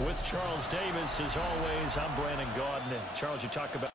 With Charles Davis, as always, I'm Brandon Gaudin. Charles, you talk about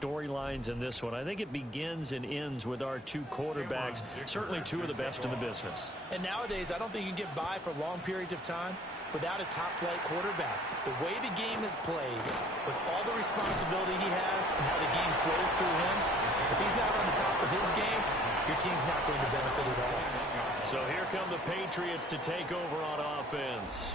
storylines in this one. I think it begins and ends with our two quarterbacks, certainly two of the best in the business. And nowadays, I don't think you can get by for long periods of time without a top-flight quarterback. The way the game is played, with all the responsibility he has and how the game flows through him, if he's not on the top of his game, your team's not going to benefit at all. So here come the Patriots to take over on offense.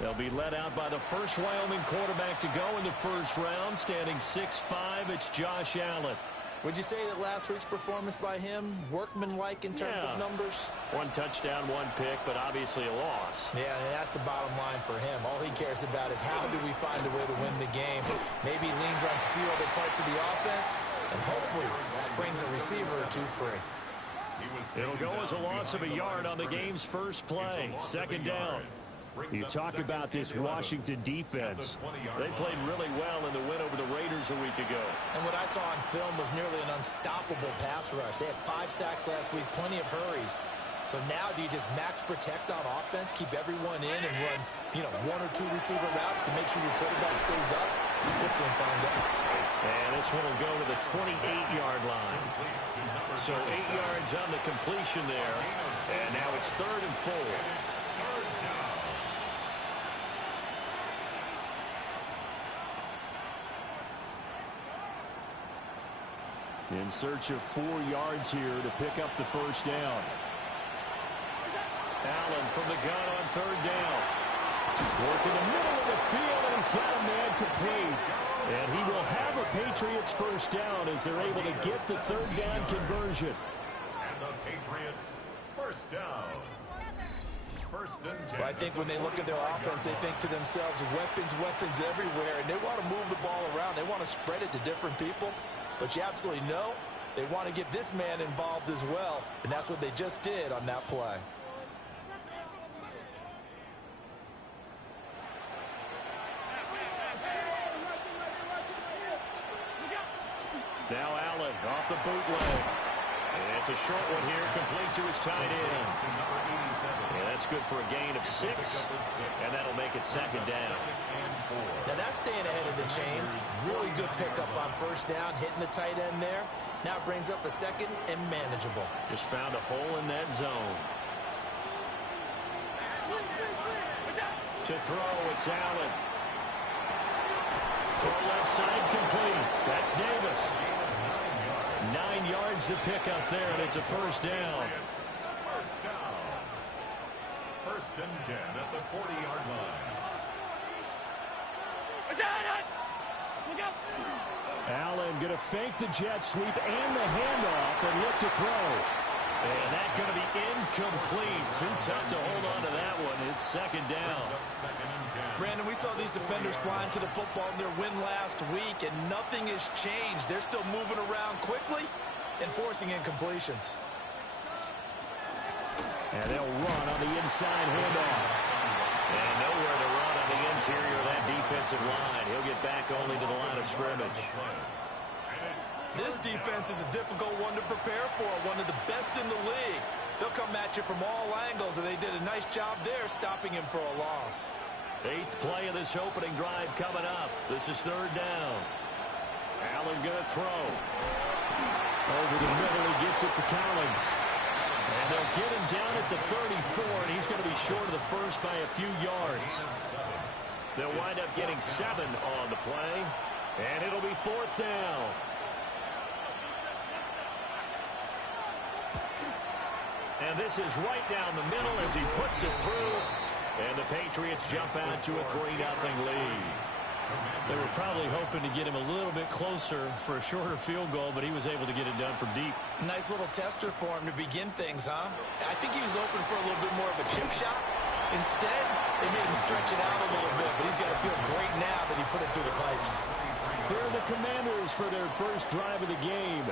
They'll be led out by the first Wyoming quarterback to go in the first round, standing 6'5". It's Josh Allen. Would you say that last week's performance by him, workmanlike in terms of numbers? 1 touchdown, 1 pick, but obviously a loss. Yeah, and that's the bottom line for him. All he cares about is how do we find a way to win the game. Maybe leans on a few other parts of the offense, and hopefully springs a receiver or two free. It'll go as a loss of a yard on the game's first play. Second down. You talk about this Washington defense. They played really well in the win over the Raiders a week ago. And what I saw on film was nearly an unstoppable pass rush. They had 5 sacks last week, plenty of hurries. So now do you just max protect on offense, keep everyone in, and run, 1 or 2 receiver routes to make sure your quarterback stays up? We'll soon find out. And this one will go to the 28-yard line. So 8 yards on the completion there. And now it's 3rd and 4. In search of 4 yards here to pick up the first down. Allen from the gun on 3rd down. Work in the middle of the field, and he's got a man complete. And he will have a Patriots first down as they're able to get the 3rd down conversion. And the Patriots first down. First and 10. Well, I think when they look at their offense, they think to themselves, weapons everywhere, and they want to move the ball around. They want to spread it to different people. But you absolutely know they want to get this man involved as well, and that's what they just did on that play. Now Allen off the bootleg. And it's a short one here, complete to his tight end. Yeah, that's good for a gain of 6, and that'll make it 2nd down. Now that's staying ahead of the chains. Really good pickup on first down, hitting the tight end there. Now it brings up a 2nd and manageable. Just found a hole in that zone. To throw, it's Allen. Throw left side complete. That's Davis. 9 yards to pick up there, and it's a first down. First and 10 at the 40-yard line. Allen going to fake the jet sweep and the handoff and look to throw. And that's going to be incomplete. Too tough to hold on to that one. It's 2nd down. Brandon, we saw these defenders flying to the football in their win last week, and nothing has changed. They're still moving around quickly and forcing incompletions. And they'll run on the inside handoff. And nowhere to run on the interior of that defensive line. He'll get back only to the line of scrimmage. This defense is a difficult one to prepare for, one of the best in the league. They'll come at you from all angles, and they did a nice job there stopping him for a loss. 8th play of this opening drive coming up. This is 3rd down. Allen going to throw. Over the middle, he gets it to Collins. And they'll get him down at the 34, and he's going to be short of the first by a few yards. They'll wind up getting 7 on the play, and it'll be 4th down. And this is right down the middle as he puts it through. And the Patriots jump out to a 3-0 lead. They were probably hoping to get him a little bit closer for a shorter field goal, but he was able to get it done from deep. Nice little tester for him to begin things, huh? I think he was open for a little bit more of a chip shot. Instead, they made him stretch it out a little bit, but he's got to feel great now that he put it through the pipes. Here are the Commanders for their first drive of the game.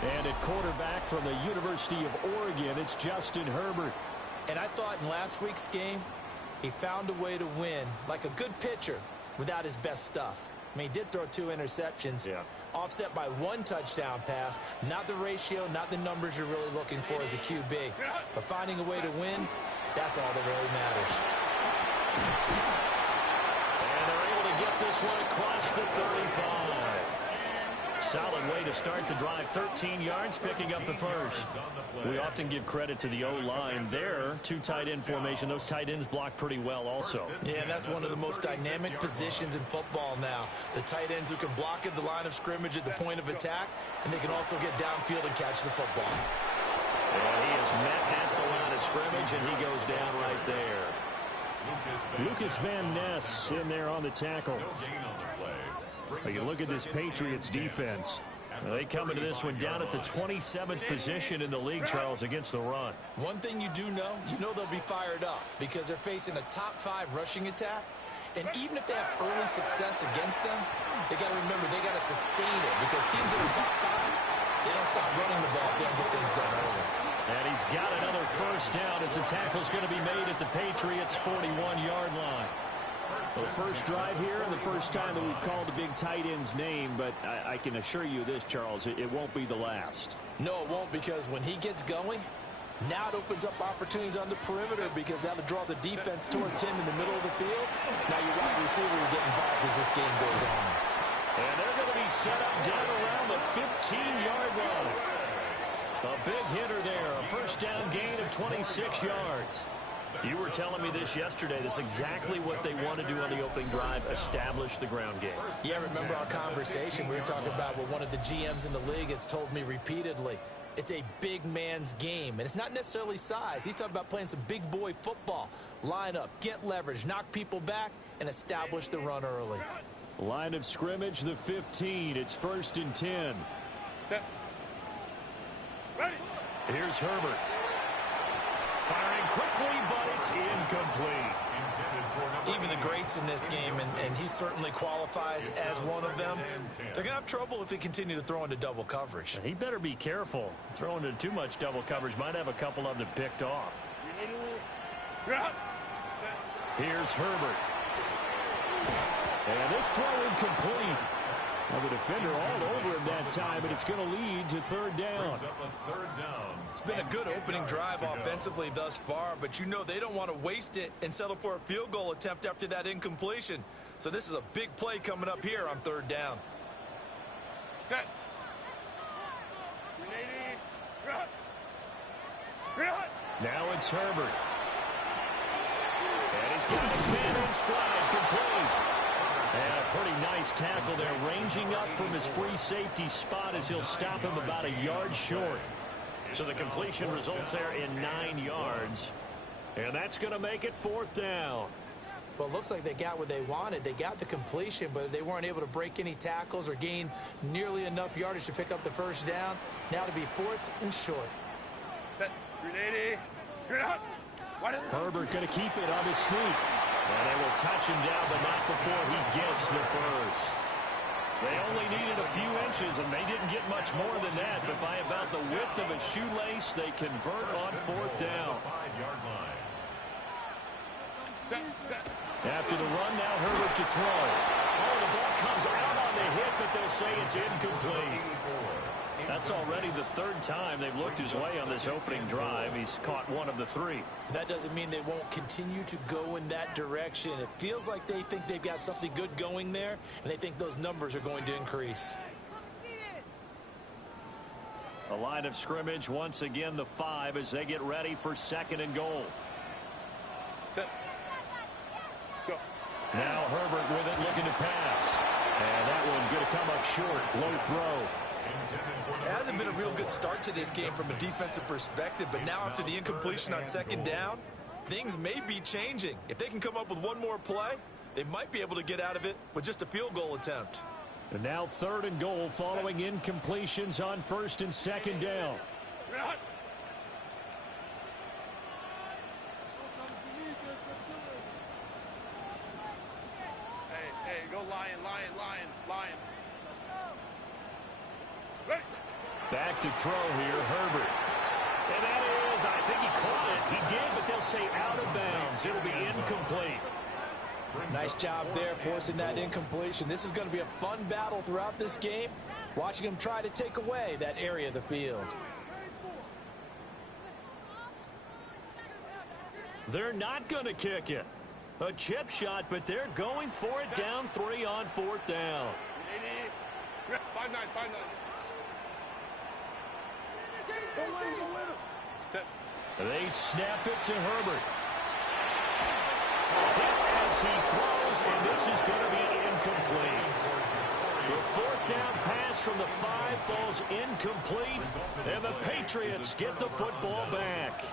And at quarterback from the University of Oregon, it's Justin Herbert. And I thought in last week's game, he found a way to win like a good pitcher without his best stuff. I mean, he did throw 2 interceptions, offset by 1 touchdown pass. Not the ratio, not the numbers you're really looking for as a QB. But finding a way to win, that's all that really matters. And they're able to get this one across the 35. solid way to start the drive. 13 yards, picking up the first. We often give credit to the O-line there. Two tight end formation. Those tight ends block pretty well also. Yeah, that's one of the most dynamic positions in football now. The tight ends who can block at the line of scrimmage at the point of attack, and they can also get downfield and catch the football. And he is met at the line of scrimmage, and he goes down right there. Lucas Van Ness in there on the tackle. You look at this Patriots defense. They come into this one down at the 27th position in the league, Charles, against the run. One thing you do know, they'll be fired up because they're facing a top 5 rushing attack. And even if they have early success against them, they got to remember they got to sustain it because teams that are top 5, they don't stop running the ball if they don't get things done early. And he's got another first down as the tackle's going to be made at the Patriots' 41-yard line. So first drive here and the first time that we've called a big tight end's name, but I can assure you this, Charles, it won't be the last. No, it won't, because when he gets going, now it opens up opportunities on the perimeter because that'll draw the defense towards him in the middle of the field. Now your wide receiver will get involved as this game goes on. And they're going to be set up down around the 15-yard line. A big hitter there, a first down gain of 26 yards. You were telling me this yesterday. That's exactly what they want to do on the opening drive, establish the ground game. Yeah, remember our conversation? We were talking about what one of the GMs in the league has told me repeatedly. It's a big man's game, and it's not necessarily size. He's talking about playing some big boy football. Line up, get leverage, knock people back, and establish the run early. Line of scrimmage, the 15. It's 1st and 10. Set. Ready. Here's Herbert. Firing quickly, but it's incomplete. Even the greats in this game, and he certainly qualifies as one of them, they're going to have trouble if they continue to throw into double coverage. He better be careful. Throwing into too much double coverage might have a couple of them picked off. Here's Herbert. And this throw incomplete. Well, the defender all over him that time, and it's going to lead to 3rd down. It's been a good opening drive offensively thus far, but they don't want to waste it and settle for a field goal attempt after that incompletion. So this is a big play coming up here on 3rd down. Set. Now it's Herbert. And he's got his man in stride, complete. And a pretty nice tackle there, ranging up from his free safety spot as he'll stop him about a yard short. So the completion results there in 9 yards. And that's going to make it 4th down. Well, it looks like they got what they wanted. They got the completion, but they weren't able to break any tackles or gain nearly enough yardage to pick up the first down. Now to be 4th and short. Set. Ready. Herbert going to keep it on his sneak. And they will touch him down, but not before he gets the first. They only needed a few inches, and they didn't get much more than that. But by about the width of a shoelace, they convert on 4th down. After the run, now Herbert to throw. Oh, the ball comes out on the hit, but they'll say it's incomplete. That's already the 3rd time they've looked his way on this opening drive. He's caught one of the 3. That doesn't mean they won't continue to go in that direction. It feels like they think they've got something good going there, and they think those numbers are going to increase. A line of scrimmage, once again, the 5 as they get ready for 2nd and goal. Set. Let's go. Now Herbert with it, looking to pass. And that one going to come up short. Low throw. It hasn't been a real good start to this game from a defensive perspective, but now after the incompletion on 2nd down, things may be changing. If they can come up with one more play, they might be able to get out of it with just a field goal attempt. And now 3rd and goal following incompletions on 1st and 2nd down. Hey, go lion. Back to throw here, Herbert. And that is, I think he caught it. He did, but they'll say out of bounds. It'll be incomplete. Nice job there forcing that incompletion. This is going to be a fun battle throughout this game, watching them try to take away that area of the field. They're not going to kick it. A chip shot, but they're going for it down 3 on 4th down. 5-9. Set. They snap it to Herbert. Hit as he throws, and this is going to be incomplete. The fourth down pass from the 5 falls incomplete, and the Patriots get the football back.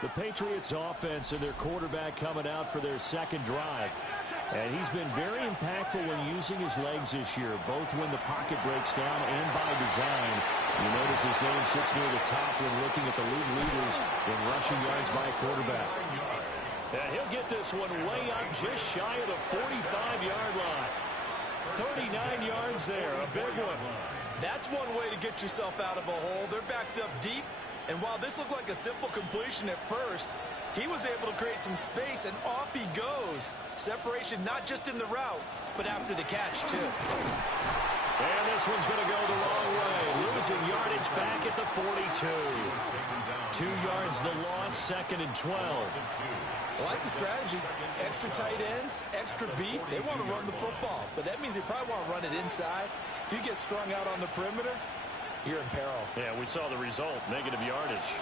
The Patriots offense and their quarterback coming out for their second drive. And he's been very impactful when using his legs this year, both when the pocket breaks down and by design. You notice his name sits near the top when looking at the league leaders in rushing yards by a quarterback. And he'll get this one way up just shy of the 45-yard line. 39 yards there, a big one. That's one way to get yourself out of a hole. They're backed up deep, and while this looked like a simple completion at first, he was able to create some space, and off he goes. Separation not just in the route, but after the catch, too. And this one's going to go the wrong way. Losing yardage back at the 42. 2 yards the loss, 2nd and 12. I like the strategy. Extra tight ends, extra beef. They want to run the football, but that means they probably want to run it inside. If you get strung out on the perimeter, you're in peril. Yeah, we saw the result, negative yardage.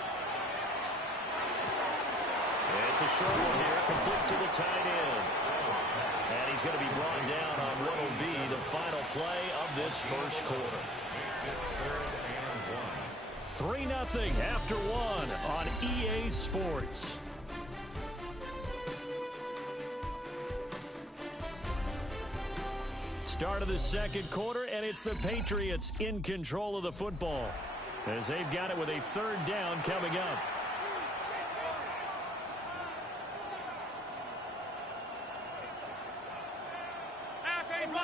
It's a short one here, complete to the tight end. And he's going to be brought down on what will be the final play of this first quarter. 3-0 after 1 on EA Sports. Start of the second quarter, and it's the Patriots in control of the football as they've got it with a 3rd down coming up.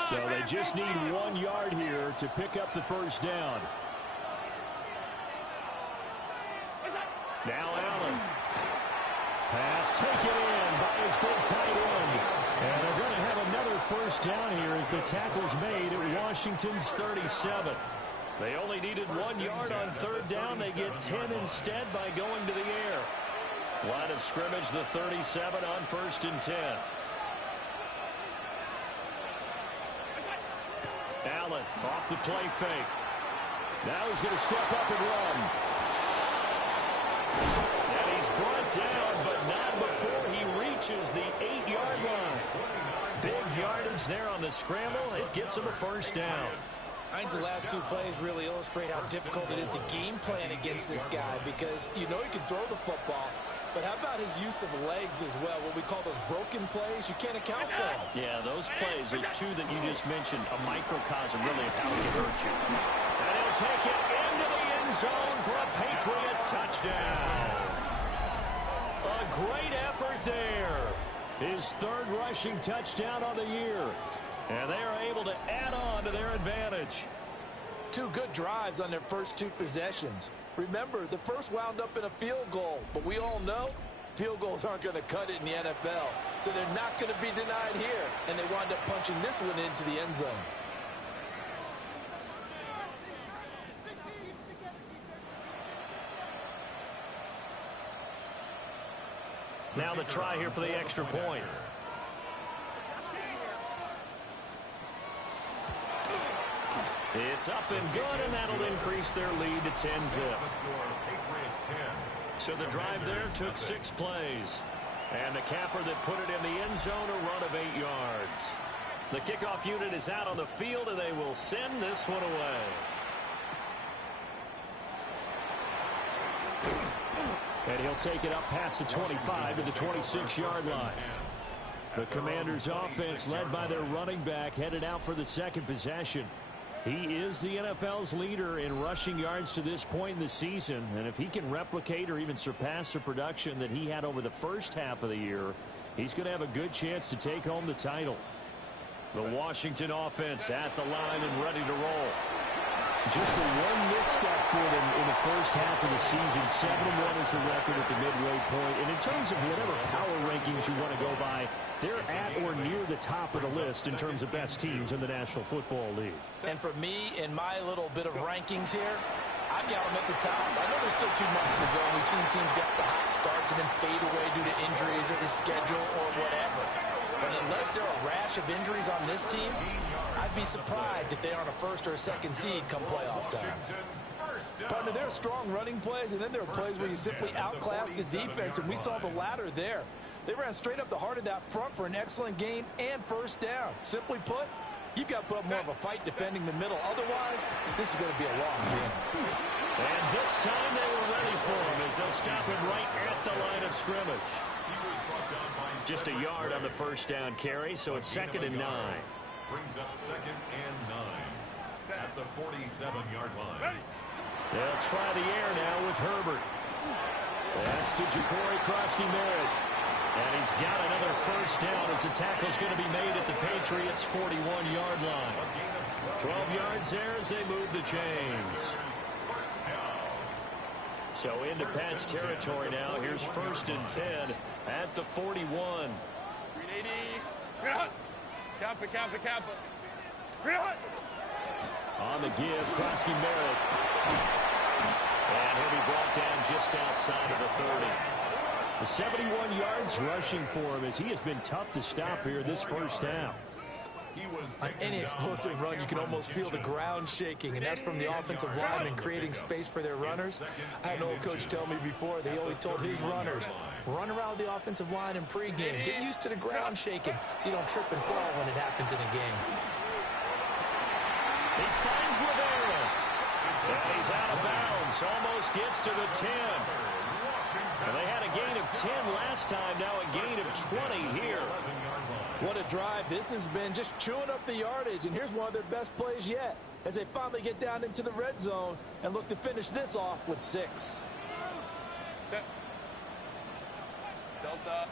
So they just need 1 yard here to pick up the first down. Now Allen. Pass taken in by his big tight end. And they're going to have another first down here as the tackle's made at Washington's 37. They only needed 1 yard on 3rd down. They get 10 instead by going to the air. Line of scrimmage, the 37 on 1st and 10. Allen off the play fake. Now he's going to step up and run. And he's brought down, but not before he reaches the 8-yard line. Big yardage there on the scramble. It gets him a first down. I think the last 2 plays really illustrate how difficult it is to game plan against this guy, because you know he can throw the football, but how about his use of legs as well? What we call those broken plays, you can't account for them. Yeah, those plays, those 2 that you just mentioned, a microcosm really of how he can hurt you. And he'll take it into the end zone for a Patriot touchdown. A great effort there. His 3rd rushing touchdown on the year. And they are able to add on to their advantage. 2 good drives on their first 2 possessions. Remember, the first wound up in a field goal, but we all know field goals aren't going to cut it in the NFL. So they're not going to be denied here, and they wind up punching this one into the end zone. Now the try here for the extra point. It's up and good, and that'll increase their lead to 10-zip. So the drive there took 6 plays. And the capper that put it in the end zone, a run of 8 yards. The kickoff unit is out on the field, and they will send this one away. And he'll take it up past the 25 to the 26-yard line. The Commanders' offense, led by their running back, headed out for the second possession. He is the NFL's leader in rushing yards to this point in the season. And if he can replicate or even surpass the production that he had over the first half of the year, he's going to have a good chance to take home the title. The Washington offense at the line and ready to roll. Just a 1 misstep for them in the first half of the season. 7-1 is the record at the midway point. And in terms of whatever power rankings you want to go by, they're at or near the top of the list in terms of best teams in the National Football League. And for me, in my little bit of rankings here, I've got them at the top. I know there's still 2 months to go. We've seen teams get the hot starts and then fade away due to injuries or the schedule or whatever. But unless there are a rash of injuries on this team, I've I'd be surprised if they aren't a first or a second seed come playoff time. Partner, there are strong running plays, and then there are plays where you simply outclass the defense, and we saw the latter there. They ran straight up the heart of that front for an excellent gain and first down. Simply put, you've got to put up more of a fight defending the middle. Otherwise, this is going to be a long game. And this time they were ready for him as they'll stop him right at the line of scrimmage. Just a yard on the first down carry, so it's 2nd and 9. Brings up 2nd and 9 at the 47-yard line. They'll try the air now with Herbert. That's to Ja'Cory Krosky-Merritt. And he's got another first down as the tackle's going to be made at the Patriots' 41-yard line. 12 yards there as they move the chains. So into Pat's territory now. Here's 1st and 10 at the 41. 380. Kappa. On the give, Krosky-Merritt. And he'll be brought down just outside of the 30. The 71 yards rushing for him as he has been tough to stop here this first half. On any explosive run, you can almost feel the ground shaking, and that's from the offensive linemen creating space for their runners. I had an old coach tell me before, they always told his runners, run around the offensive line in pregame. Get used to the ground shaking so you don't trip and fall when it happens in a game. He finds Rivera. And he's out of bounds. Almost gets to the 10. And they had a gain of 10 last time, now a gain of 20 here. What a drive this has been, just chewing up the yardage, and here's one of their best plays yet as they finally get down into the red zone and look to finish this off with 6. Delta.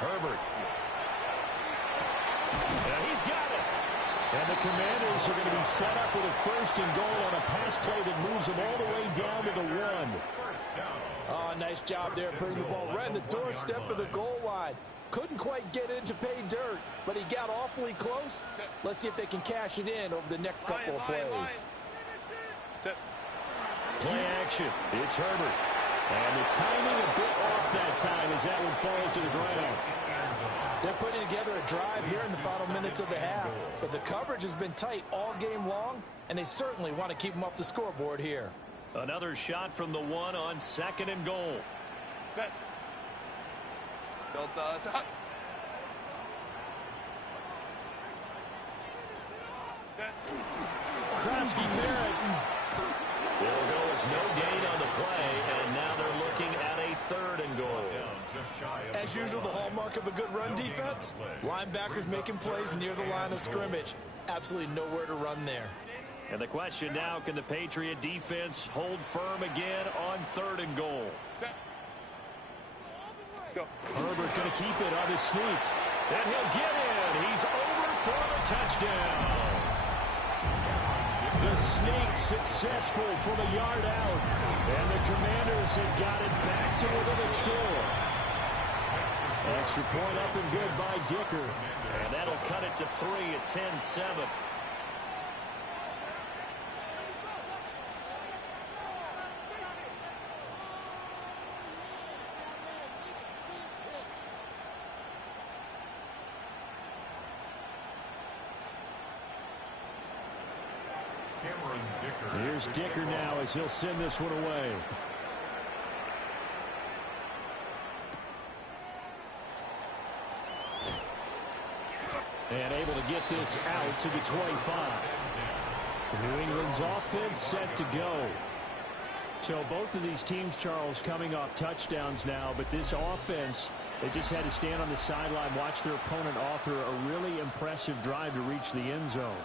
Herbert. And he's got it. And the Commanders are going to be set up with a 1st and goal on a pass play that moves them all the way down to the 1. Oh, nice job there putting the ball right in the doorstep of the goal line. Couldn't quite get in to pay dirt, but he got awfully close. Let's see if they can cash it in over the next couple of plays. Play action. It's Herbert. And the timing a bit off that time as that one falls to the ground. They're putting together a drive here in the final minutes of the half, but the coverage has been tight all game long, and they certainly want to keep them off the scoreboard here. Another shot from the 1 on 2nd and goal. Set. Delta. Set. Krosky-Merritt. It'll go as no gain on the play, and now they're looking at a 3rd and goal. As usual, the hallmark of a good run defense, linebackers making plays near the line of scrimmage. Absolutely nowhere to run there. And the question now, can the Patriot defense hold firm again on 3rd and goal? Go. Herbert going to keep it on his sneak. And he'll get in. He's over for the touchdown. The sneak successful from a yard out. And the Commanders have got it back to within a score. Extra point up and good by Dicker. And that'll cut it to 3 at 10-7. Here's Dicker now as he'll send this one away. And able to get this out to the 25. New England's offense set to go. So both of these teams, Charles, coming off touchdowns now, but this offense, they just had to stand on the sideline, watch their opponent author a really impressive drive to reach the end zone.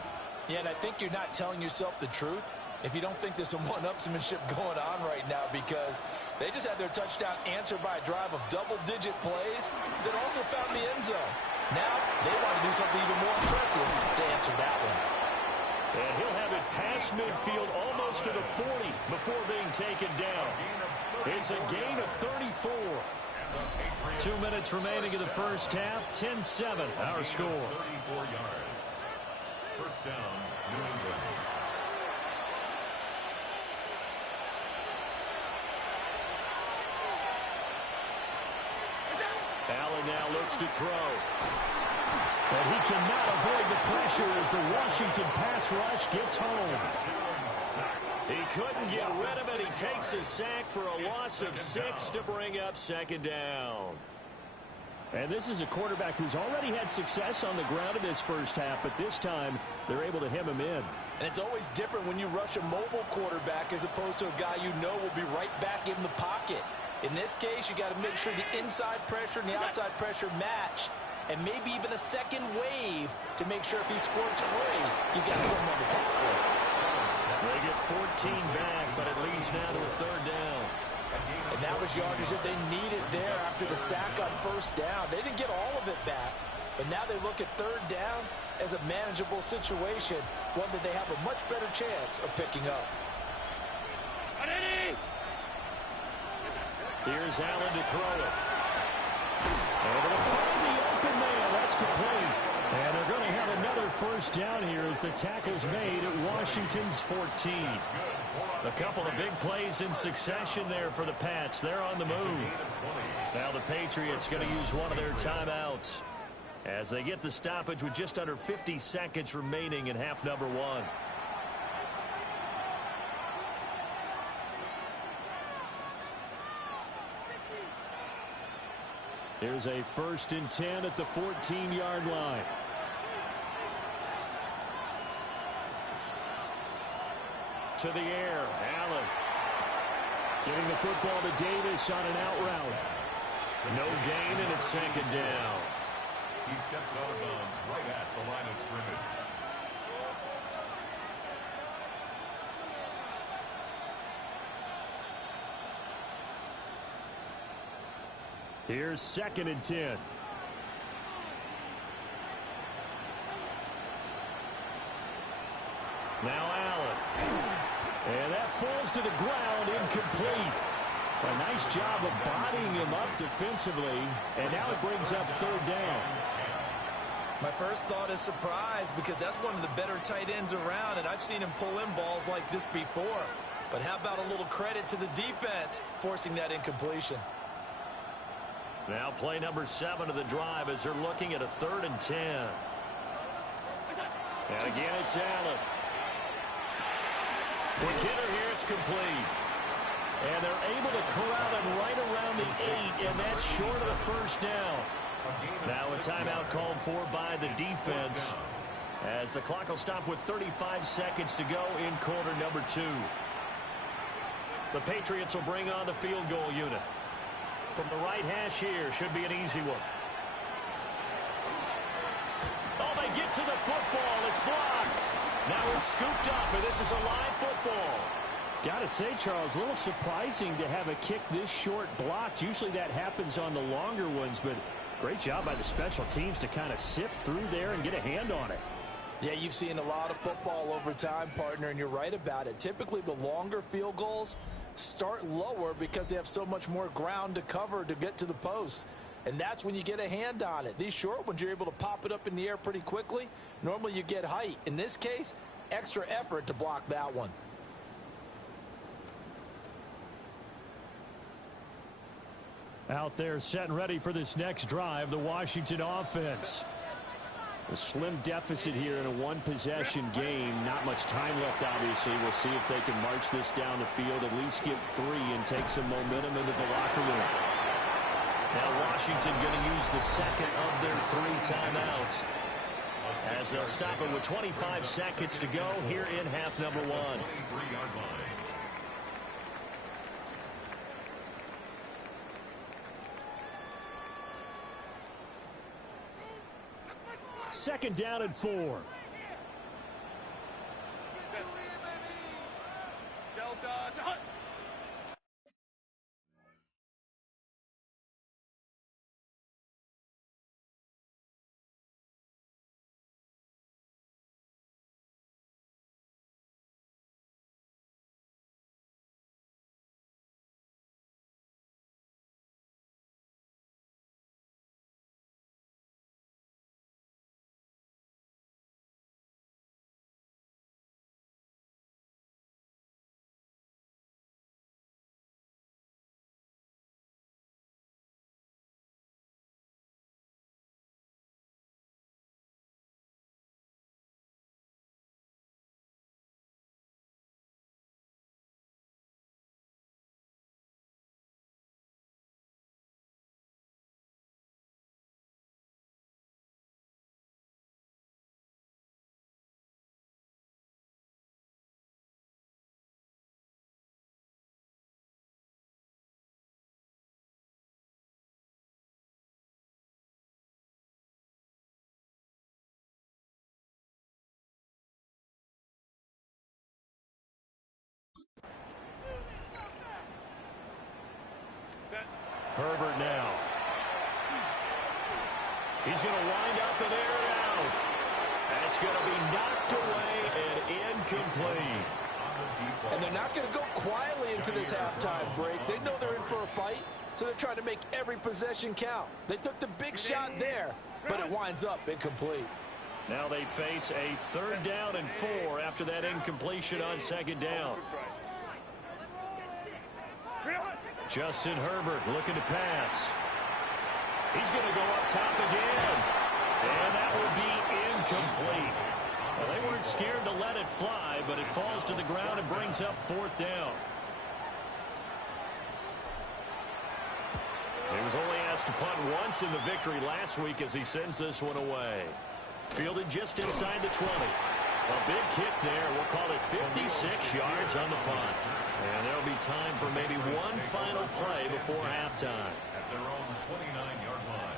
Yeah, and I think you're not telling yourself the truth if you don't think there's some one-upsmanship going on right now, because they just had their touchdown answered by a drive of double-digit plays that also found the end zone. Now they want to do something even more impressive to answer that one. And he'll have it past midfield almost to the 40 before being taken down. It's a gain of 34. 2 minutes remaining in the first half. 10-7 our score. 34 yards. First down, New England. Allen now looks to throw. But he cannot avoid the pressure as the Washington pass rush gets home. He couldn't get rid of it. He takes a sack for a loss of 6 to bring up second down. And this is a quarterback who's already had success on the ground in this first half, but this time they're able to hem him in. And it's always different when you rush a mobile quarterback as opposed to a guy you know will be right back in the pocket. In this case, you got to make sure the inside pressure and the outside pressure match, and maybe even a second wave to make sure if he squirts free, you got someone to tackle. They get 14 back, but it leads now to a third down. And that was yardage that they needed there after the sack on first down. They didn't get all of it back, but now they look at third down as a manageable situation, one that they have a much better chance of picking up. Here's Allen to throw it. Able to find the open man. That's complete. And they're going to have another first down here as the tackle's made at Washington's 14. A couple of big plays in succession there for the Pats. They're on the move. Now the Patriots going to use one of their timeouts as they get the stoppage with just under 50 seconds remaining in half number 1. Here's a 1st and 10 at the 14-yard line. To the air, Allen. Giving the football to Davis on an out route. No gain, and it's second down. He steps out of bounds right at the line of scrimmage. Here's 2nd and 10. Now Allen. And that falls to the ground, incomplete. A nice job of bodying him up defensively, and now it brings up third down. My first thought is surprise because that's one of the better tight ends around, and I've seen him pull in balls like this before. But how about a little credit to the defense forcing that incompletion? Now play number 7 of the drive as they're looking at a 3rd and 10. And again, it's Allen. Quick hitter here, it's complete. And they're able to corral him right around the 8, and that's short of the first down. Now a timeout called for by the defense as the clock will stop with 35 seconds to go in quarter number 2. The Patriots will bring on the field goal unit. From the right hash here, should be an easy one. Oh, they get to the football. It's blocked. Now it's scooped up, and this is a live football. Got to say, Charles, a little surprising to have a kick this short blocked. Usually that happens on the longer ones, but great job by the special teams to kind of sift through there and get a hand on it. Yeah, you've seen a lot of football over time, partner, and you're right about it. Typically, the longer field goals start lower because they have so much more ground to cover to get to the post. And that's when you get a hand on it. These short ones, you're able to pop it up in the air pretty quickly. Normally, you get height. In this case, extra effort to block that one. Out there set and ready for this next drive, the Washington offense. A slim deficit here in a one-possession game. Not much time left, obviously. We'll see if they can march this down the field, at least get 3 and take some momentum into the locker room. Now Washington going to use the second of their 3 timeouts as they'll stop it with 25 seconds to go here in half number 1. Second down and 4. Herbert now. He's going to wind up and air it out. That's going to be knocked away and incomplete. And they're not going to go quietly into this halftime break. They know they're in for a fight, so they're trying to make every possession count. They took the big shot there, but it winds up incomplete. Now they face a 3rd down and 4 after that incompletion on 2nd down. Justin Herbert looking to pass. He's going to go up top again. And that will be incomplete. Well, they weren't scared to let it fly, but it falls to the ground and brings up 4th down. He was only asked to punt once in the victory last week as he sends this one away. Fielded just inside the 20. A big kick there. We'll call it 56 yards on the punt. And there'll be time for maybe one final play before halftime. At their own 29-yard line.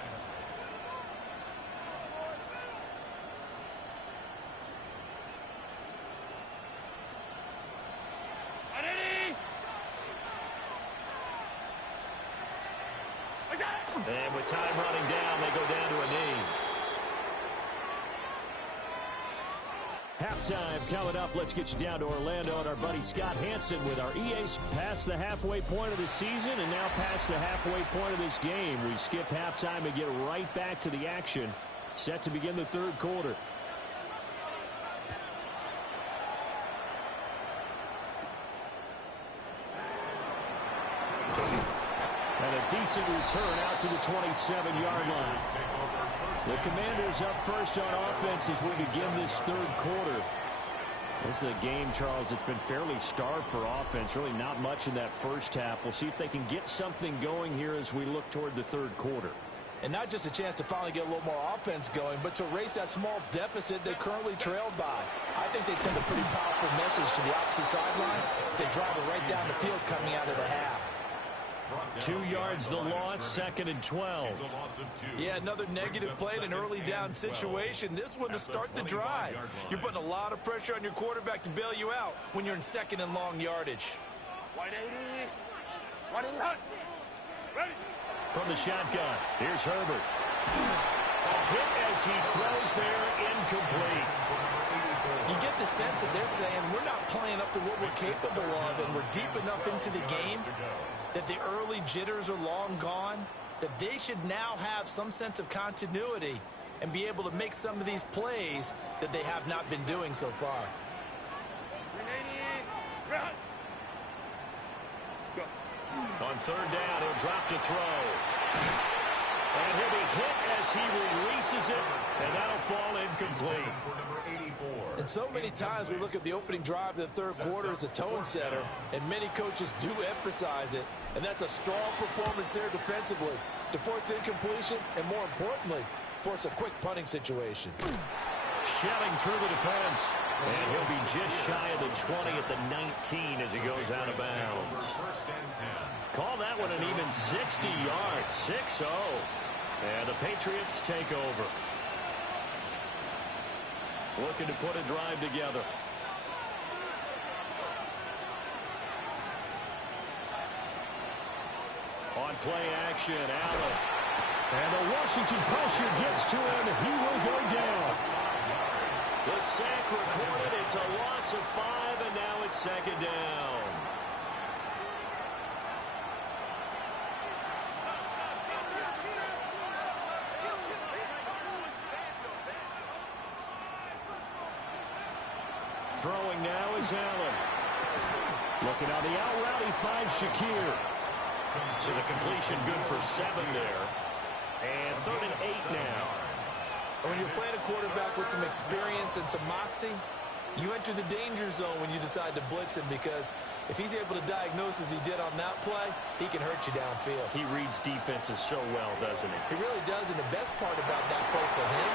And with time running down, they go down to a knee. Halftime coming up. Let's get you down to Orlando and our buddy Scott Hansen with our EA past the halfway point of the season and now past the halfway point of this game. We skip halftime and get right back to the action. Set to begin the 3rd quarter. And a decent return out to the 27-yard line. The Commanders up first on offense as we begin this 3rd quarter. This is a game, Charles, it's been fairly starved for offense. Really not much in that first half. We'll see if they can get something going here as we look toward the 3rd quarter. And not just a chance to finally get a little more offense going, but to erase that small deficit they currently trailed by. I think they'd send a pretty powerful message to the opposite sideline. They drive it right down the field coming out of the half. 2 yards the loss, 2nd and 12. Yeah, another negative play in an early down situation. This one to start the drive. You're putting a lot of pressure on your quarterback to bail you out when you're in 2nd and long yardage. From the shotgun, here's Herbert. A hit as he throws there, incomplete. You get the sense that they're saying we're not playing up to what we're capable of, and we're deep enough into the game that the early jitters are long gone, that they should now have some sense of continuity and be able to make some of these plays that they have not been doing so far. On 3rd down, he'll drop to throw. And he'll be hit as he releases it, and that'll fall incomplete. And so many times we look at the opening drive of the 3rd quarter as a tone setter, and many coaches do emphasize it, and that's a strong performance there defensively to force incompletion and, more importantly, force a quick punting situation. Shelling through the defense, and he'll be just shy of the 20 at the 19 as he goes out of bounds. Call that one an even 60 yards, 6-0. And the Patriots take over. Looking to put a drive together. On play action, Allen. And the Washington pressure gets to him. He will go down. The sack recorded. It's a loss of 5, and now it's 2nd down. Throwing now is Allen. Looking on the out route, he finds Shakir. So the completion good for 7 there. And 3rd and 8 now. When you're playing a quarterback with some experience and some moxie, you enter the danger zone when you decide to blitz him, because if he's able to diagnose as he did on that play, he can hurt you downfield. He reads defenses so well, doesn't he? He really does, and the best part about that play for him,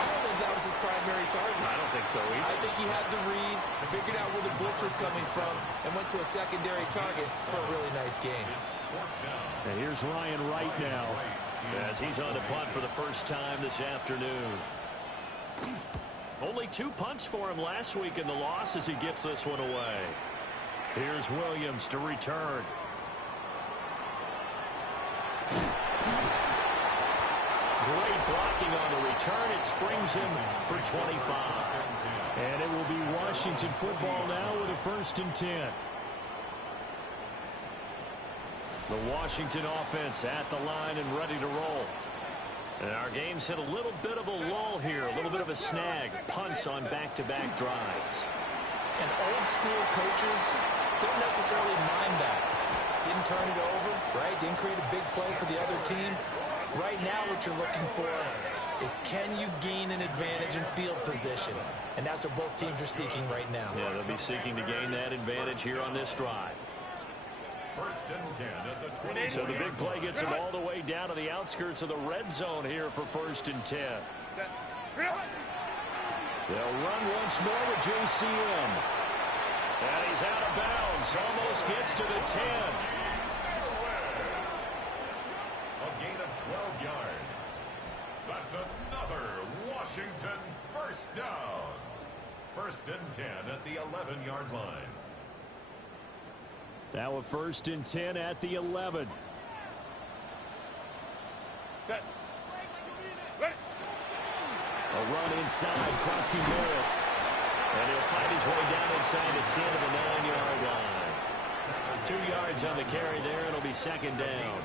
I don't think that was his primary target. I don't think so either. I think he had the read, figured out where the blitz was coming from, and went to a secondary target for a really nice game. And here's Ryan Wright now, as he's on the punt for the first time this afternoon. Only 2 punts for him last week in the loss as he gets this one away. Here's Williams to return. blocking on the return. It springs him for 25. And it will be Washington football now with a 1st and 10. The Washington offense at the line and ready to roll. And our game's hit a little bit of a lull here, a little bit of a snag. Punts on back-to-back drives. And old school coaches don't necessarily mind that. Didn't turn it over, right? Didn't create a big play for the other team. Right now what you're looking for is, can you gain an advantage in field position? And that's what both teams are seeking right now. Yeah, they'll be seeking to gain that advantage here on this drive. 1st and 10 at the 20. So the big play gets him all the way down to the outskirts of the red zone here for 1st and 10. They'll run once more with JCM. And he's out of bounds. Almost gets to the 10. A gain of 12 yards. That's another Washington 1st down. 1st and 10 at the 11-yard line. Now a 1st and 10 at the 11. Set. A run inside, Krosky Barrett. And he'll fight his way down inside the 10 of the 9-yard line. 2 yards on the carry there. It'll be 2nd down.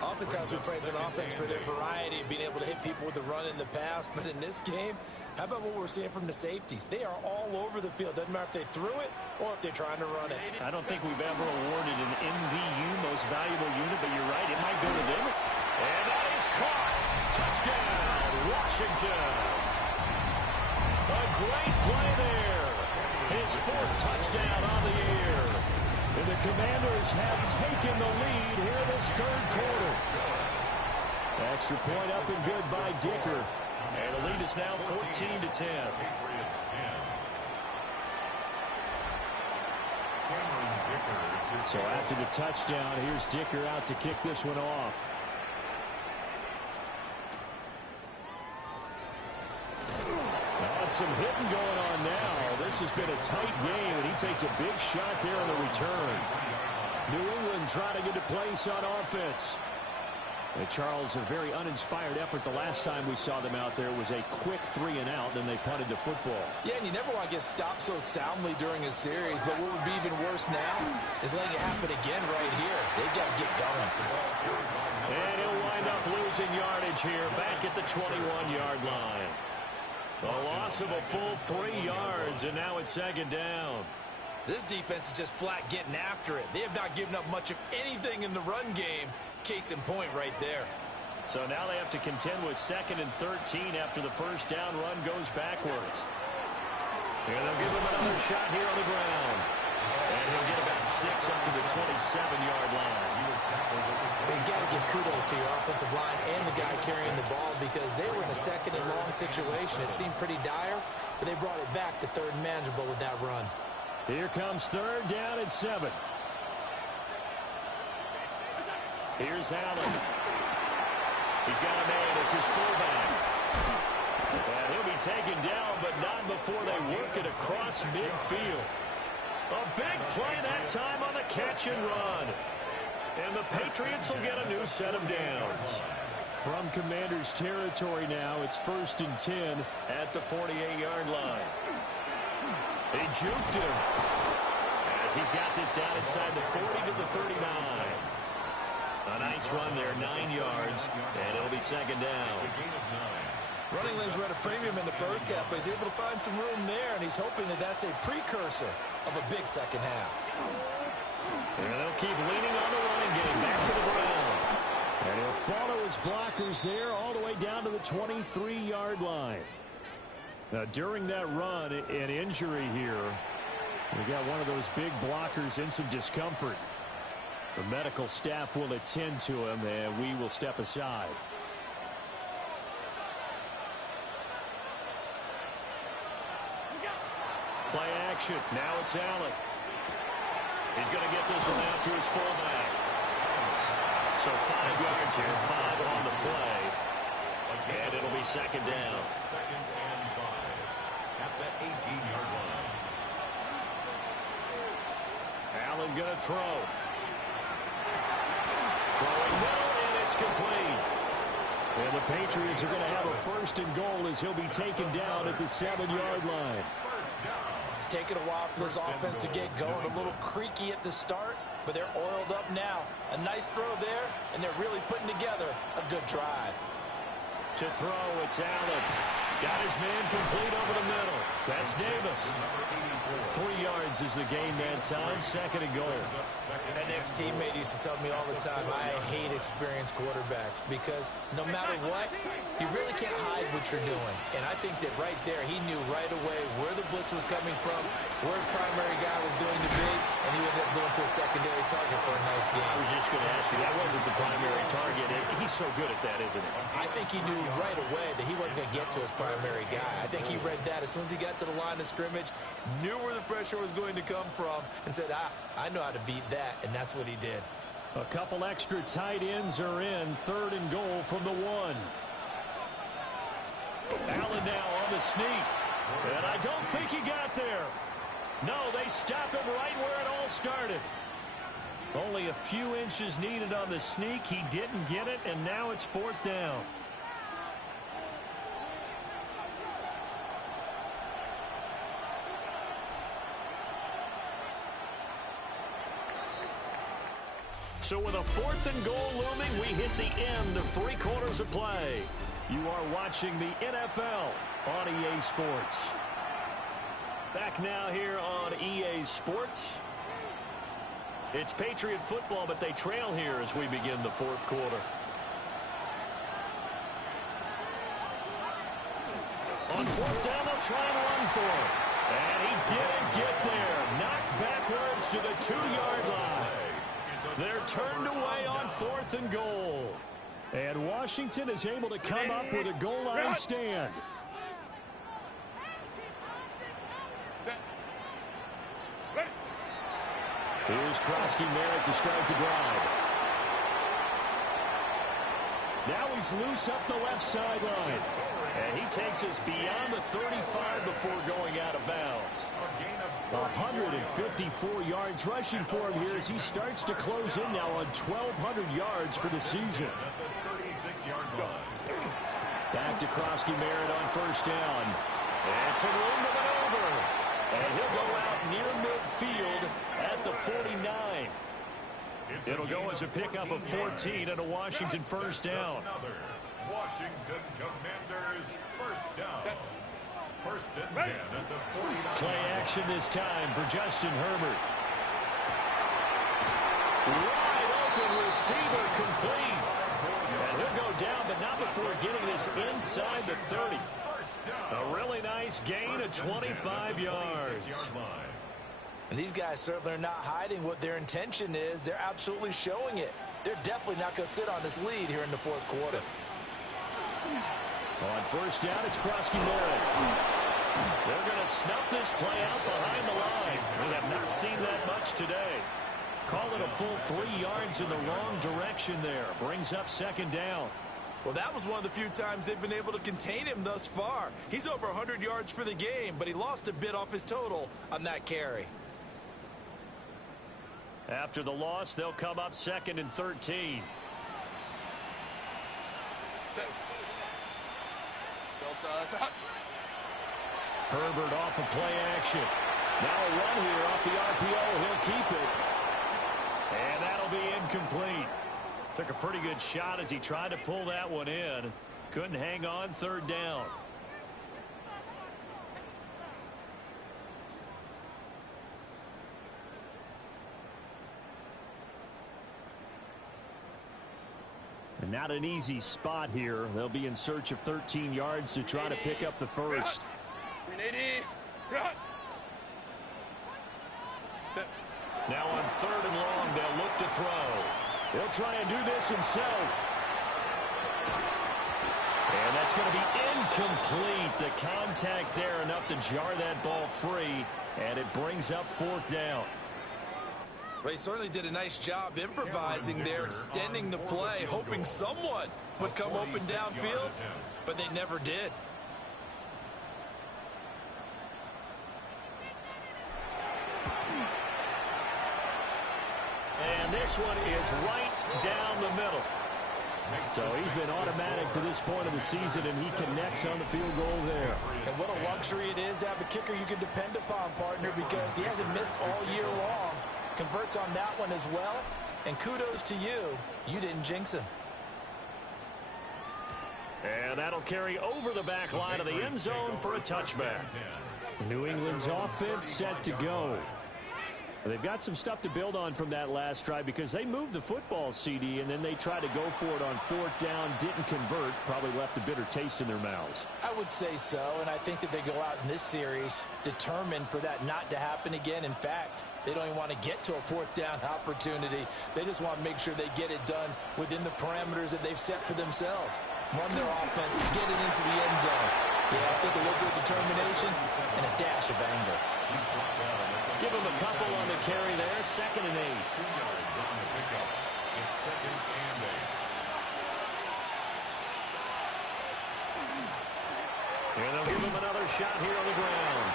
Oftentimes we praise an offense for their variety of being able to hit people with the run in the past. But in this game, how about what we're seeing from the safeties? They are all over the field. Doesn't matter if they threw it or if they're trying to run it. I don't think we've ever awarded an MVU, most valuable unit, but you're right, it might go to them. And that is caught. Touchdown, Washington. A great play there. His 4th touchdown on the year. And the Commanders have taken the lead here this 3rd quarter. Extra point up and good by Dicker. And the lead is now 14-10. Patriots 10. So after the touchdown, here's Dicker out to kick this one off. Some hitting going on now. This has been a tight game, and he takes a big shot there on the return. New England trying to get a place on offense. And Charles, a very uninspired effort the last time we saw them out there was a quick 3 and out, then they punted the football. Yeah, and you never want to get stopped so soundly during a series, but what would be even worse now is letting it happen again right here. They've got to get going. And he'll wind up losing yardage here back at the 21-yard line. A loss of a full 3 yards, and now it's 2nd down. This defense is just flat getting after it. They have not given up much of anything in the run game. Case in point right there. So now they have to contend with 2nd and 13 after the 1st down run goes backwards. And they'll give him another shot here on the ground. And he'll get about 6 up to the 27-yard line. You've got to give kudos to your offensive line and the guy carrying the ball because they were in a 2nd and long situation. It seemed pretty dire, but they brought it back to 3rd and manageable with that run. Here comes 3rd down and 7. Here's Allen. He's got a man. It's his fullback. And he'll be taken down, but not before they work it across midfield. A big play that time on the catch and run. And the Patriots will get a new set of downs. From Commanders territory now, it's 1st and 10 at the 48-yard line. He juked him as he's got this down inside the 40 to the 39. A nice run there, 9 yards, and it'll be 2nd down. Running lanes were at a premium in the 1st half, but he's able to find some room there, and he's hoping that that's a precursor of a big 2nd half. And they'll keep leaning on the running game back to the ground. And he'll follow his blockers there all the way down to the 23-yard line. Now, during that run, an injury here. We got one of those big blockers in some discomfort. The medical staff will attend to him, and we will step aside. Play action. Now it's Allen. He's going to get this one out to his fullback. So 5 yards here, 5 on the play. And it'll be 2nd down. 2nd and 5 at the 18-yard line. Allen going to throw. Throwing middle, and it's complete. And the Patriots are going to have a 1st and goal as he'll be taken down at the 7-yard line. It's taken a while for this offense to get going. A little creaky at the start, but they're oiled up now. A nice throw there, and they're really putting together a good drive. To throw, it's Allen. Got his man complete over the middle. That's Davis. 3 yards is the gain that time. 2nd and goal. An ex-teammate used to tell me all the time, I hate experienced quarterbacks because no matter what, you really can't hide what you're doing. And I think that right there, he knew right away where the blitz was coming from, where his primary guy was going to be, and he ended up going to a secondary target for a nice game. I was just going to ask you, that wasn't the primary target. He's so good at that, isn't he? I think he knew right away that he wasn't going to get to his primary guy. I think he read that as soon as he got to the line of scrimmage, knew where the pressure was going to come from, and said, I know how to beat that, and that's what he did. A couple extra tight ends are in. 3rd and goal from the 1. Allen now on the sneak. And I don't think he got there. No, they stop him right where it all started. Only a few inches needed on the sneak. He didn't get it, and now it's 4th down. So with a 4th and goal looming, we hit the end of 3 quarters of play. You are watching the NFL on EA Sports. Back now here on EA Sports. It's Patriot football, but they trail here as we begin the 4th quarter. On 4th down, they'll try and run for it. And he didn't get there. Knocked backwards to the 2-yard line. They're turned away on 4th and goal. And Washington is able to come up with a goal line stand. Here's Krosky-Merritt to start the drive. Now he's loose up the left sideline. And he takes us beyond the 35 before going out of bounds. 154 yards rushing for him here as he starts to close in now on 1,200 yards for the season. Back to Krosky-Merritt on 1st down. And some room to maneuver. And he'll go out near midfield at the 49. It'll go as a pickup of 14 and a Washington 1st down. Washington Commanders 1st down. 1st and 10 at the 49. Play action this time for Justin Herbert. Wide open receiver complete. And he'll go down, but not before getting this inside the 30. A really nice gain of 25 yards. And these guys certainly are not hiding what their intention is. They're absolutely showing it. They're definitely not going to sit on this lead here in the 4th quarter. On 1st down, it's Krosky-Merritt. They're going to snuff this play out behind the line. We have not seen that much today. Call it a full 3 yards in the wrong direction there. Brings up 2nd down. Well, that was one of the few times they've been able to contain him thus far. He's over 100 yards for the game, but he lost a bit off his total on that carry. After the loss, they'll come up 2nd and 13. Herbert off of play action. Now a run here off the RPO. He'll keep it. And that'll be incomplete. Took a pretty good shot as he tried to pull that one in. Couldn't hang on. 3rd down. And not an easy spot here. They'll be in search of 13 yards to try to pick up the 1st. Now on 3rd and long, they'll look to throw. He'll try and do this himself. And that's going to be incomplete. The contact there enough to jar that ball free. And it brings up 4th down. Well, he certainly did a nice job improvising there, extending the play, hoping someone would come open downfield, but they never did. And this one is right down the middle. So he's been automatic to this point of the season, and he connects on the field goal there. And what a luxury it is to have a kicker you can depend upon, partner, because he hasn't missed all year long. Converts on that one as well, and kudos to you. You didn't jinx him. And that'll carry over the back line of the end zone for a touchback. New England's offense set to go. They've got some stuff to build on from that last drive because they moved the football, CD, and then they tried to go for it on fourth down, didn't convert, probably left a bitter taste in their mouths. I would say so, and I think that they go out in this series determined for that not to happen again. In fact, they don't even want to get to a fourth down opportunity. They just want to make sure they get it done within the parameters that they've set for themselves. Run their offense, get it into the end zone. Yeah, I think a little bit of determination and a dash of anger. Give him a couple on the carry there. 2nd and 8. 2 yards on the pickup. It's 2nd and 8. And they'll give him another shot here on the ground.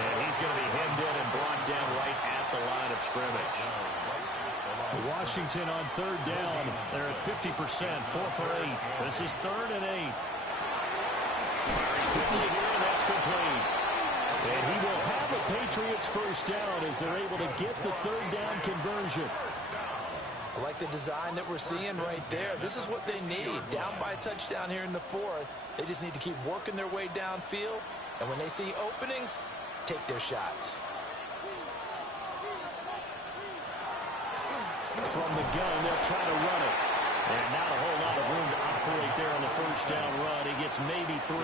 And he's going to be hemmed in and brought down right at the line of scrimmage. Washington on 3rd down. They're at 50%, 4 for 8. This is 3rd and 8. Very quickly here, and that's complete. And he will have a Patriots first down as they're able to get the 3rd down conversion. I like the design that we're seeing right there. This is what they need. Down by a touchdown here in the 4th. They just need to keep working their way downfield. And when they see openings, take their shots. From the gun, they'll try to run it. And not a whole lot of room to operate there on the first down run. He gets maybe 3.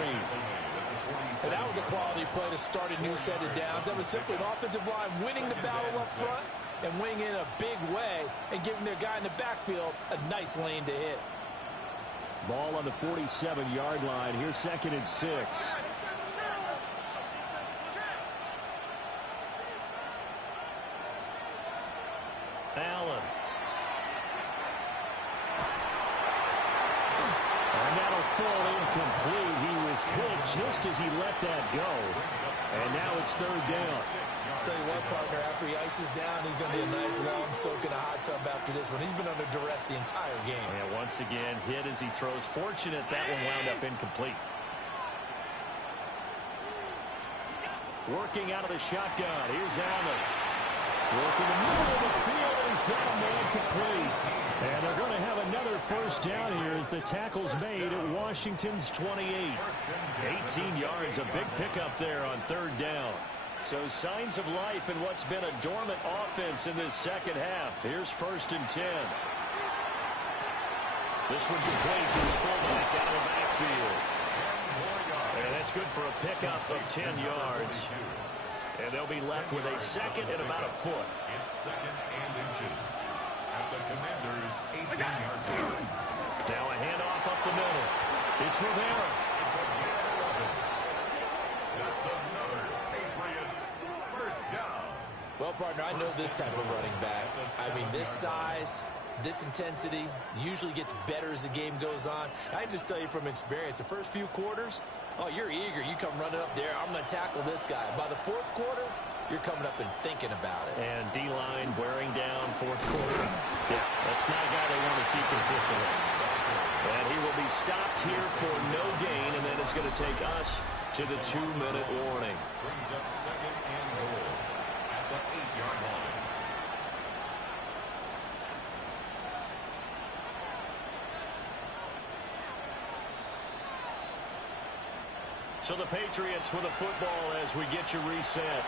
And that was a quality play to start a new set of downs. That was simply an offensive line winning the battle up front and winning in a big way and giving their guy in the backfield a nice lane to hit. Ball on the 47-yard line. Here's 2nd and 6. Allen. And that'll fall incomplete. He was hit just as he let that go. And now it's 3rd down. I'll tell you what, partner, after he ices down, he's going to be a nice long soak in a hot tub after this one. He's been under duress the entire game. Yeah, once again, hit as he throws. Fortunate that one wound up incomplete. Working out of the shotgun. Here's Allen. Working the middle of the field, and he's got a man complete. And they're going to have another first down here as the tackle's made at Washington's 28. 18 yards, a big pickup there on 3rd down. So signs of life in what's been a dormant offense in this second half. Here's 1st and 10. This one complete to his fullback out of the backfield. And that's good for a pickup of 10 yards. And they'll be left with a 2nd and about a foot. It's 2nd and inches. At the Commanders' 18-yard line. Now a handoff up the middle. It's Rivera. It's a gain of 11. That's another Patriots first down. Well, partner, I know this type of running back. I mean, this size, this intensity usually gets better as the game goes on. I just tell you from experience, the first few quarters, oh, you're eager. You come running up there. I'm going to tackle this guy. By the 4th quarter, you're coming up and thinking about it. And D-line wearing down 4th quarter. Yeah, that's not a guy they want to see consistently. And he will be stopped here for no gain, and then it's going to take us to the 2-minute warning. Brings up 2nd and goal at the 8-yard line. So the Patriots with a football as we get you reset.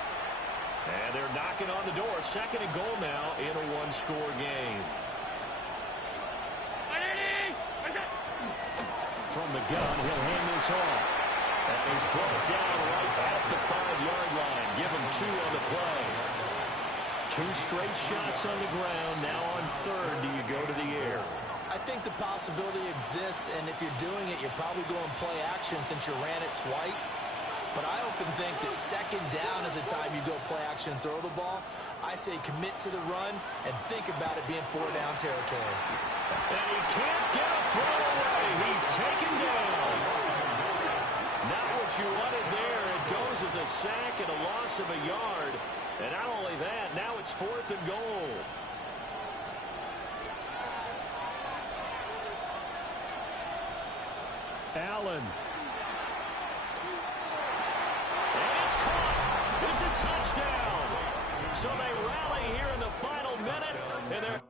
And they're knocking on the door. 2nd and goal now in a 1-score game. From the gun, he'll hand this off. And he's brought down right at the 5-yard line. Give him 2 on the play. 2 straight shots on the ground. Now on 3rd, do you go to the air? I think the possibility exists, and if you're doing it, you're probably going play action since you ran it twice. But I often think that 2nd down is a time you go play action and throw the ball. I say commit to the run and think about it being 4-down territory. And he can't get a throw away. He's taken down. Not what you wanted there. It goes as a sack and a loss of a yard. And not only that, now it's 4th and goal. Allen. And it's caught. It's a touchdown. So they rally here in the final minute, and they're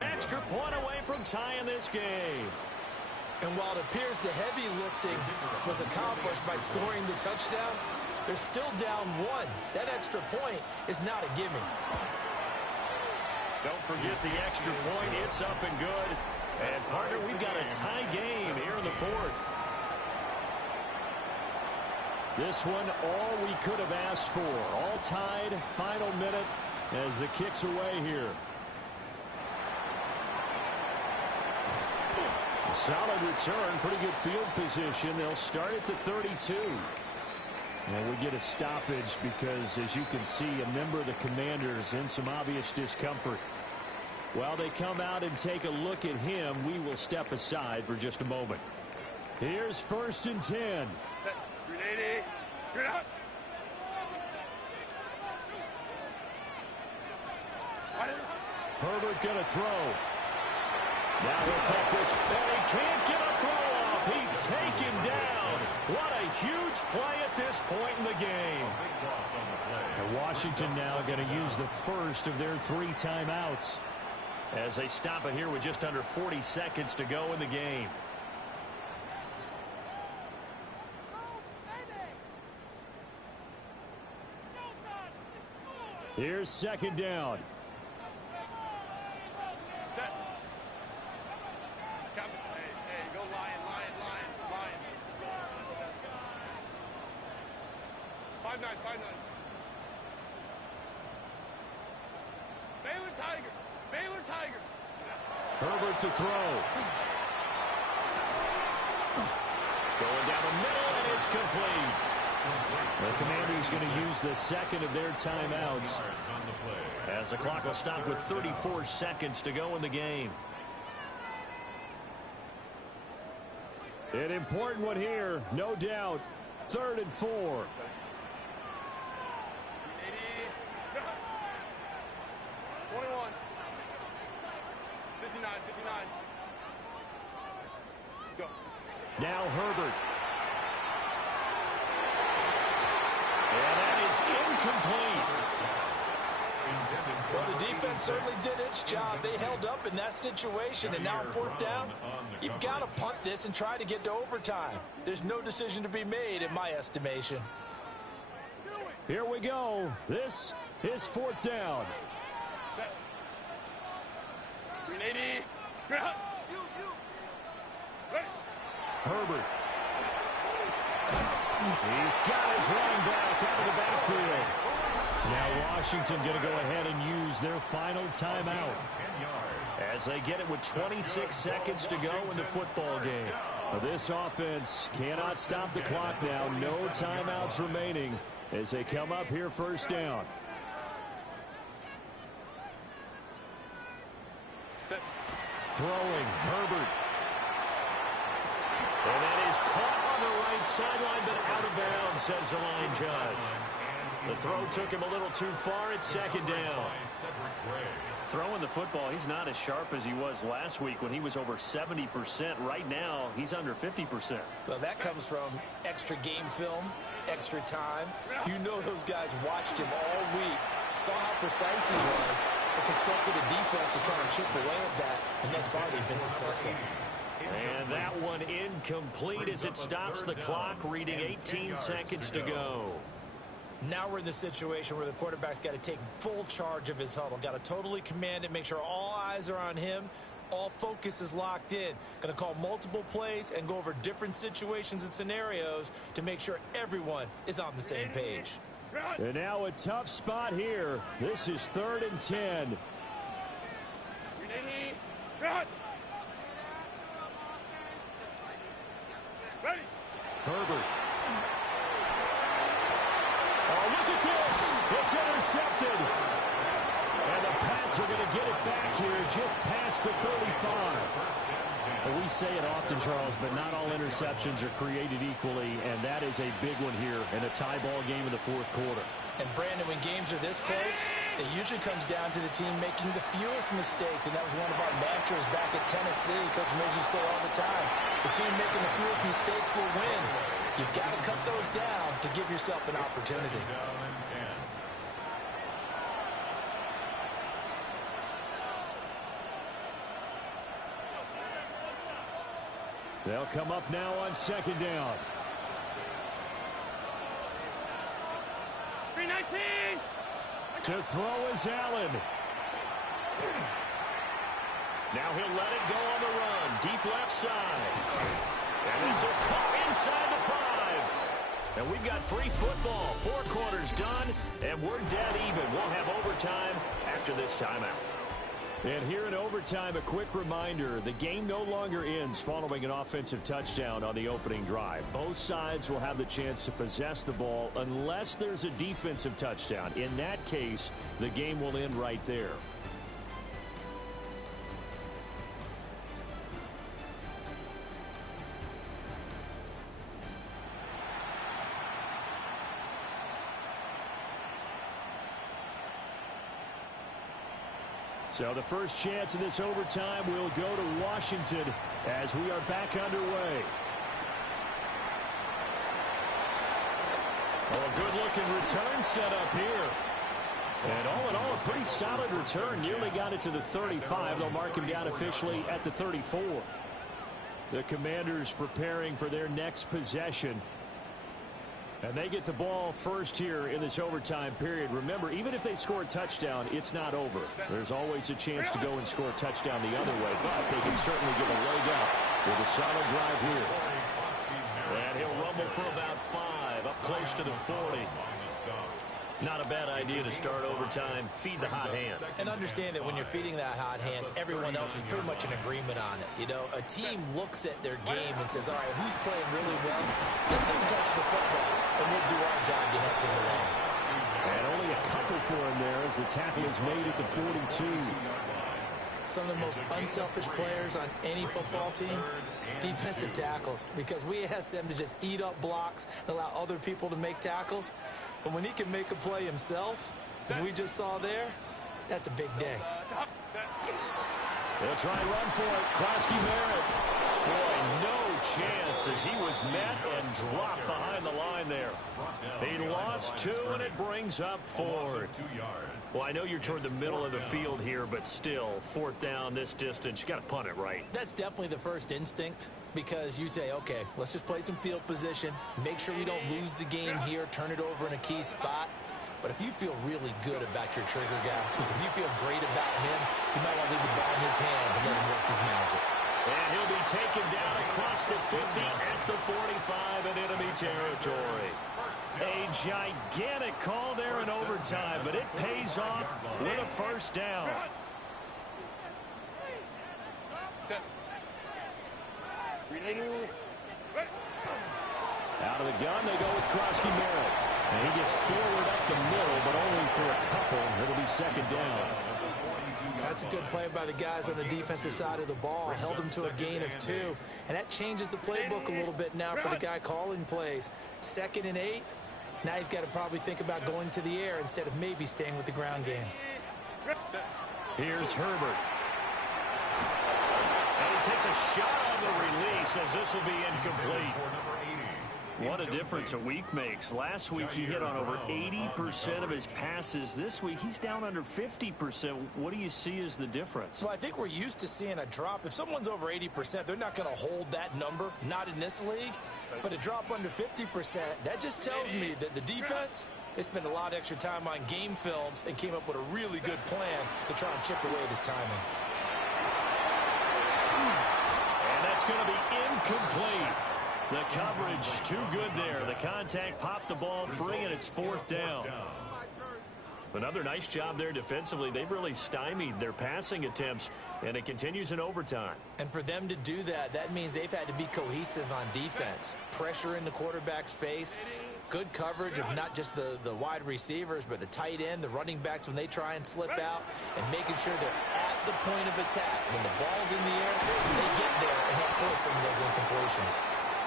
extra point away from tying this game. And while it appears the heavy lifting was accomplished by scoring the touchdown, they're still down one. That extra point is not a gimme. Don't forget the extra point. It's up and good. And, partner, we've got a tie game here in the fourth. This one, all we could have asked for. All tied, final minute as the kick's away here. Solid return, pretty good field position. They'll start at the 32. And we get a stoppage because, as you can see, a member of the Commanders in some obvious discomfort. While they come out and take a look at him, we will step aside for just a moment. Here's 1st and 10. Ready? Get out. Herbert gonna throw. Now he'll take this, and he can't get a throw off. He's taken down. What a huge play at this point in the game. And Washington now going to use the first of their 3 timeouts. As they stop it here with just under 40 seconds to go in the game. Here's second down. Set. Hey, go Lion. 5-9. Baylor Tigers. Herbert to throw. Going down the middle, and it's complete. The Commanders going to use the second of their timeouts, as the clock will stop with 34 seconds to go in the game. An important one here, no doubt. 3rd and 4. 21. 59. Go. Now Herbert. And that is incomplete. Well, the defense certainly did its job. They held up in that situation, and now on 4th down, you've got to punt this and try to get to overtime. There's no decision to be made, in my estimation. Here we go. This is 4th down. Set. 380. Ready. Herbert. He's got his running back out of the backfield. Now Washington going to go ahead and use their final timeout, as they get it with 26 seconds to go in the football game. This offense cannot stop the clock now. No timeouts remaining as they come up here 1st down. Throwing, Herbert. And that is caught on the right sideline, but out of bounds, says the line judge. The throw took him a little too far. It's 2nd down. Throwing the football, he's not as sharp as he was last week when he was over 70%. Right now, he's under 50%. Well, that comes from extra game film, extra time. You know those guys watched him all week, saw how precise he was, and constructed a defense to try to chip away at that, and thus far they've been successful. And that one incomplete as it stops the clock, reading 18 seconds to go. Now we're in the situation where the quarterback's got to take full charge of his huddle. Got to totally command it, make sure all eyes are on him. All focus is locked in. Going to call multiple plays and go over different situations and scenarios to make sure everyone is on the same page. And now a tough spot here. This is 3rd and 10. Ready. Herbert. Oh, look at this. It's intercepted. And the Pats are going to get it back here just past the 35. And we say it often, Charles, but not all interceptions are created equally, and that is a big one here in a tie ball game in the 4th quarter. And, Brandon, when games are this close, it usually comes down to the team making the fewest mistakes, and that was one of our mantras back at Tennessee. Coach Mills used to say all the time, the team making the fewest mistakes will win. You've got to cut those down to give yourself an opportunity. They'll come up now on 2nd down. 319. To throw is Allen. Now he'll let it go on the run. Deep left side. And this is caught inside the 5. And we've got free football. 4 quarters done, and we're dead even. We'll have overtime after this timeout. And here in overtime, a quick reminder, the game no longer ends following an offensive touchdown on the opening drive. Both sides will have the chance to possess the ball unless there's a defensive touchdown. In that case, the game will end right there. So the first chance in this overtime will go to Washington as we are back underway. Oh, a good-looking return set up here. And all in all, a pretty solid return. Nearly got it to the 35. They'll mark him down officially at the 34. The Commanders preparing for their next possession. And they get the ball first here in this overtime period. Remember, even if they score a touchdown, it's not over. There's always a chance to go and score a touchdown the other way, but they can certainly give a leg up with a solid drive here. And he'll rumble for about 5, up close to the 40. Not a bad idea to start overtime. Feed the hot hand. And understand that when you're feeding that hot hand, everyone else is pretty much in agreement on it. You know, a team looks at their game and says, all right, who's playing really well? Let them touch the football, and we'll do our job to help them along. And only a couple for him there as the tackle is made at the 42. Some of the most unselfish players on any football team, defensive tackles, because we ask them to just eat up blocks and allow other people to make tackles. But when he can make a play himself, as we just saw there, that's a big day. They'll try and run for it. Krosky Merritt. Boy, no chance as he was met and dropped behind the line there. He lost 2, and it brings up 4th. Well, I know you're toward the middle of the field here, but still, 4th down this distance, you got to punt it right. That's definitely the first instinct, because you say, okay, let's just play some field position, make sure we don't lose the game here, turn it over in a key spot. But if you feel really good about your trigger guy, if you feel great about him, you might want to leave the ball in his hands and let him work his magic. And he'll be taken down across the 50 at the 45 in enemy territory. A gigantic call there in overtime, but it pays off with a first down. Out of the gun, they go with Krosky Merritt. And he gets forward up the middle, but only for a couple. It'll be 2nd down. That's a good play by the guys on the defensive side of the ball. Held them to a gain of 2. And that changes the playbook a little bit now for the guy calling plays. 2nd and 8. Now he's got to probably think about going to the air instead of maybe staying with the ground game. Here's Herbert. And he takes a shot on the release as this will be incomplete. What a difference a week makes. Last week he hit on over 80% of his passes. This week he's down under 50%. What do you see as the difference? Well, I think we're used to seeing a drop. If someone's over 80%, they're not going to hold that number, not in this league. But a drop under 50%, that just tells me that the defense, they spent a lot of extra time on game films and came up with a really good plan to try and chip away at his timing. And that's going to be incomplete. The coverage too good there. The contact popped the ball free, and it's 4th down. Another nice job there defensively. They've really stymied their passing attempts, and it continues in overtime. And for them to do that, that means they've had to be cohesive on defense. Pressure in the quarterback's face. Good coverage of not just the wide receivers, but the tight end, the running backs when they try and slip out, and making sure they're at the point of attack. When the ball's in the air, they get there and help force some of those incompletions.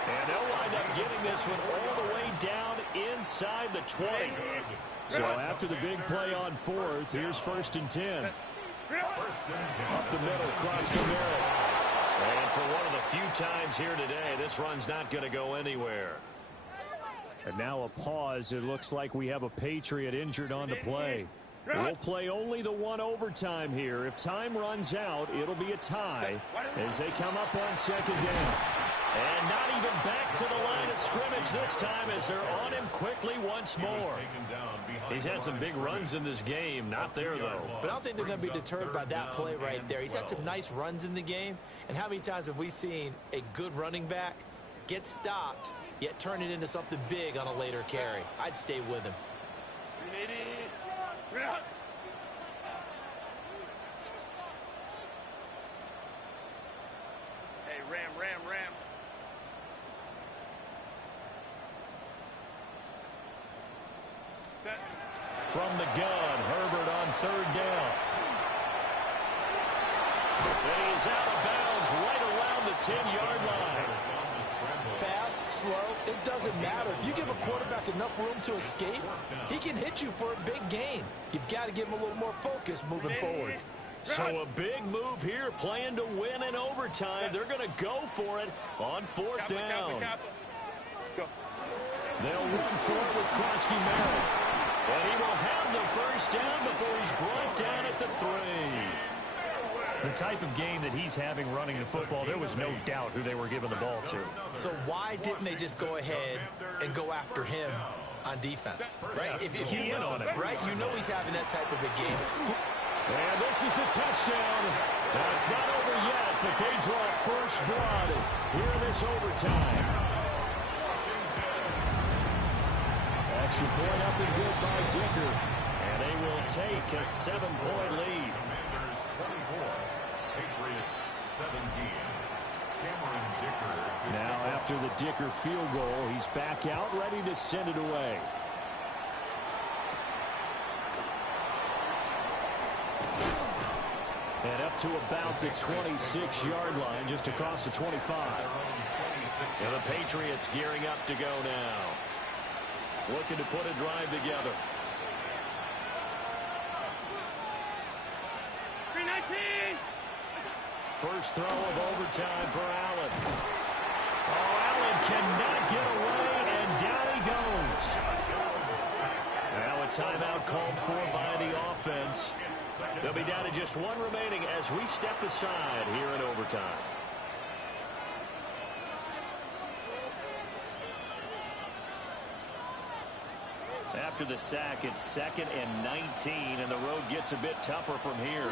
And they'll wind up getting this one all the way down inside the 20. So after the big play on 4th, here's 1st and 10. Up the middle, Krosky Merritt. And for one of the few times here today, this run's not going to go anywhere. And now a pause. It looks like we have a Patriot injured on the play. We'll play only the one overtime here. If time runs out, it'll be a tie as they come up on 2nd down. And not even back to the line of scrimmage this time as they're on him quickly once more. He's had some big runs in this game. Not there, though. But I don't think they're going to be deterred by that play right there. He's had some nice runs in the game. And how many times have we seen a good running back get stopped, yet turn it into something big on a later carry? I'd stay with him. Hey, ram. From the gun, Herbert on 3rd down. And he's out of bounds right around the 10-yard line. Fast, slow, it doesn't matter. If you give a quarterback enough room to escape, he can hit you for a big gain. You've got to give him a little more focus moving forward. So a big move here, playing to win in overtime. They're going to go for it on 4th down. They'll run for it with Krosky Merritt. And he will have the first down before he's brought down at the 3. The type of game that he's having running the football, there was no doubt who they were giving the ball to. So why didn't they just go ahead and go after him on defense? Right? If you know, right? You know he's having that type of a game. And this is a touchdown. Now, it's not over yet, but they draw first blood here in this overtime. Extra point up and good by Dicker. And they will take a 7-point lead. Commanders 24, Patriots 17. Cameron Dicker to Now after the Dicker field goal, he's back out, ready to send it away. And up to about the 26-yard line, just across the 25. And the Patriots gearing up to go now. Looking to put a drive together. 319. First throw of overtime for Allen. Oh, Allen cannot get away, and down he goes. Now a timeout called for by the offense. They'll be down to just one remaining as we step aside here in overtime. After the sack, it's 2nd and 19, and the road gets a bit tougher from here.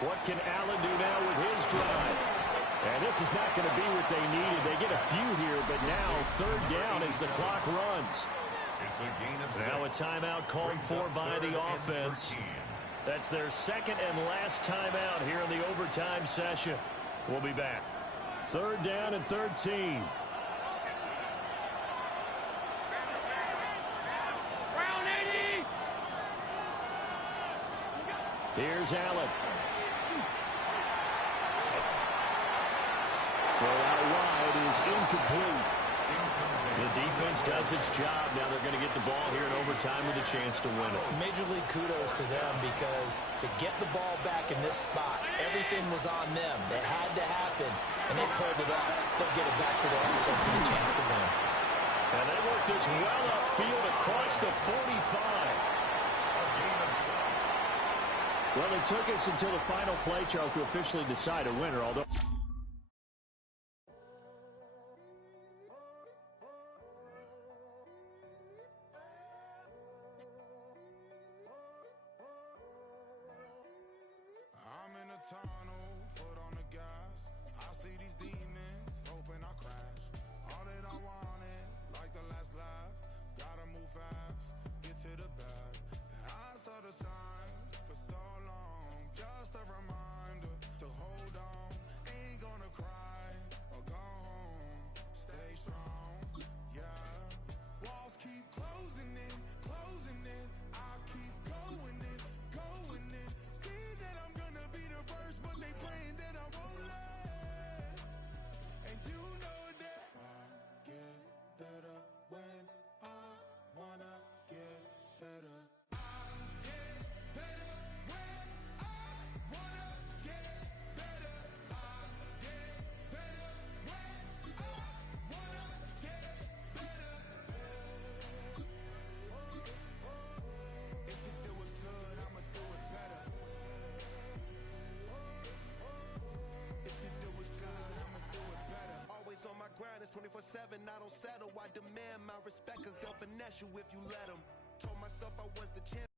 What can Allen do now with his drive? And this is not going to be what they needed. They get a few here, but now 3rd down as the clock runs. It's a gain of 6. Now a timeout called for by the offense. That's their 2nd and last timeout here in the overtime session. We'll be back. 3rd down and 13. Brown 80. Here's Allen. Throw out wide is incomplete. The defense does its job. Now they're going to get the ball here in overtime with a chance to win it. Major league kudos to them because to get the ball back in this spot, everything was on them. It had to happen, and they pulled it off. They'll get it back for their offense with a chance to win. And they work this well upfield across the 45. Well, it took us until the final play, Charles, to officially decide a winner, although... Grind is 24/7, I don't settle. I demand my respect, cause they'll finesse you if you let them. Told myself I was the champion.